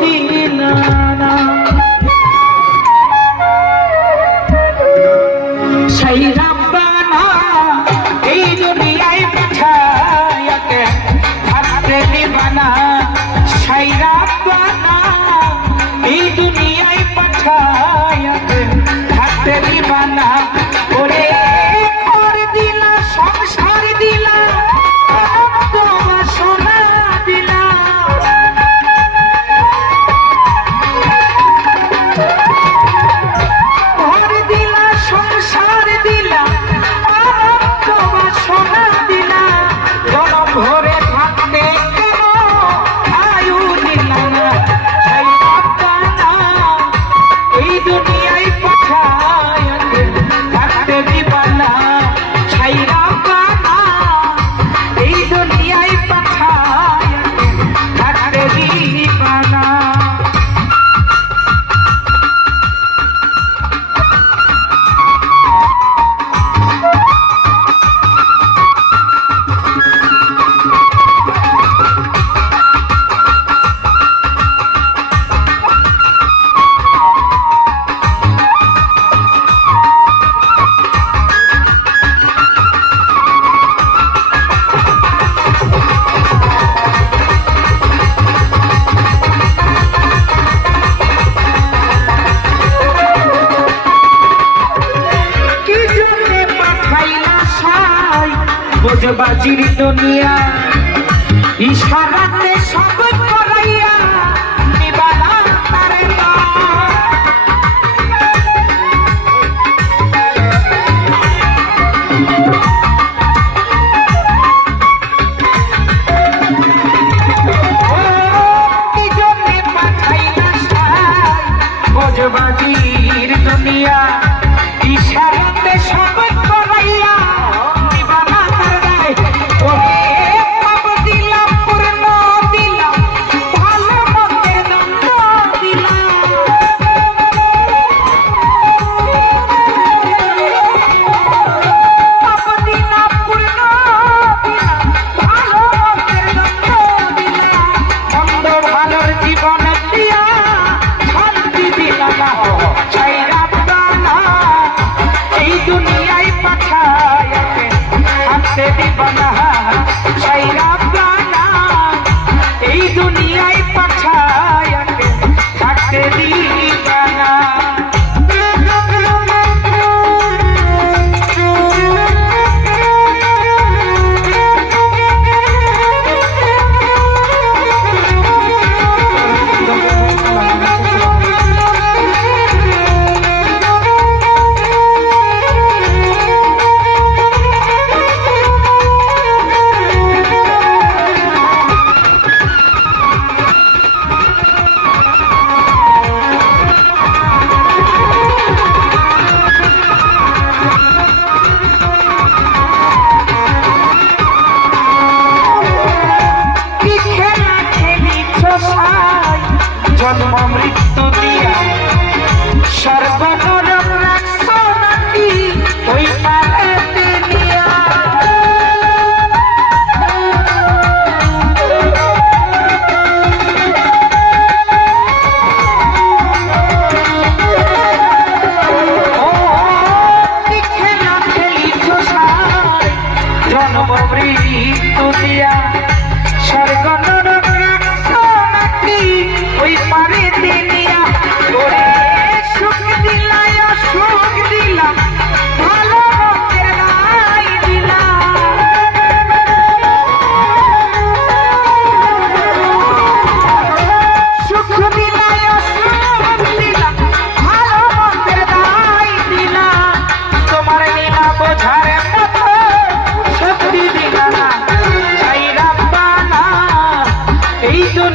মদিনারা সেই এই দুনিয়ায় পাঠায়াকে থাকতে দিবানা সেই এই দুনিয়ায় পাঠায়াকে থাকতে দিবানা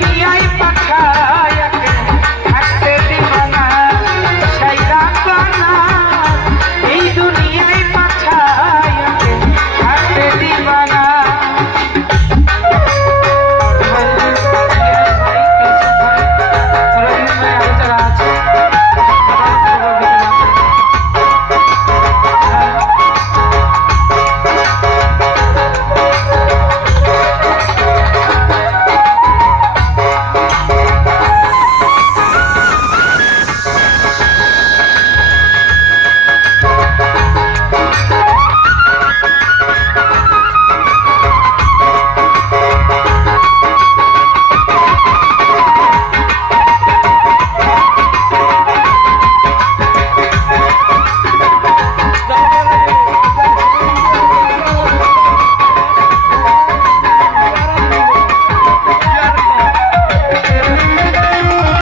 Yeah.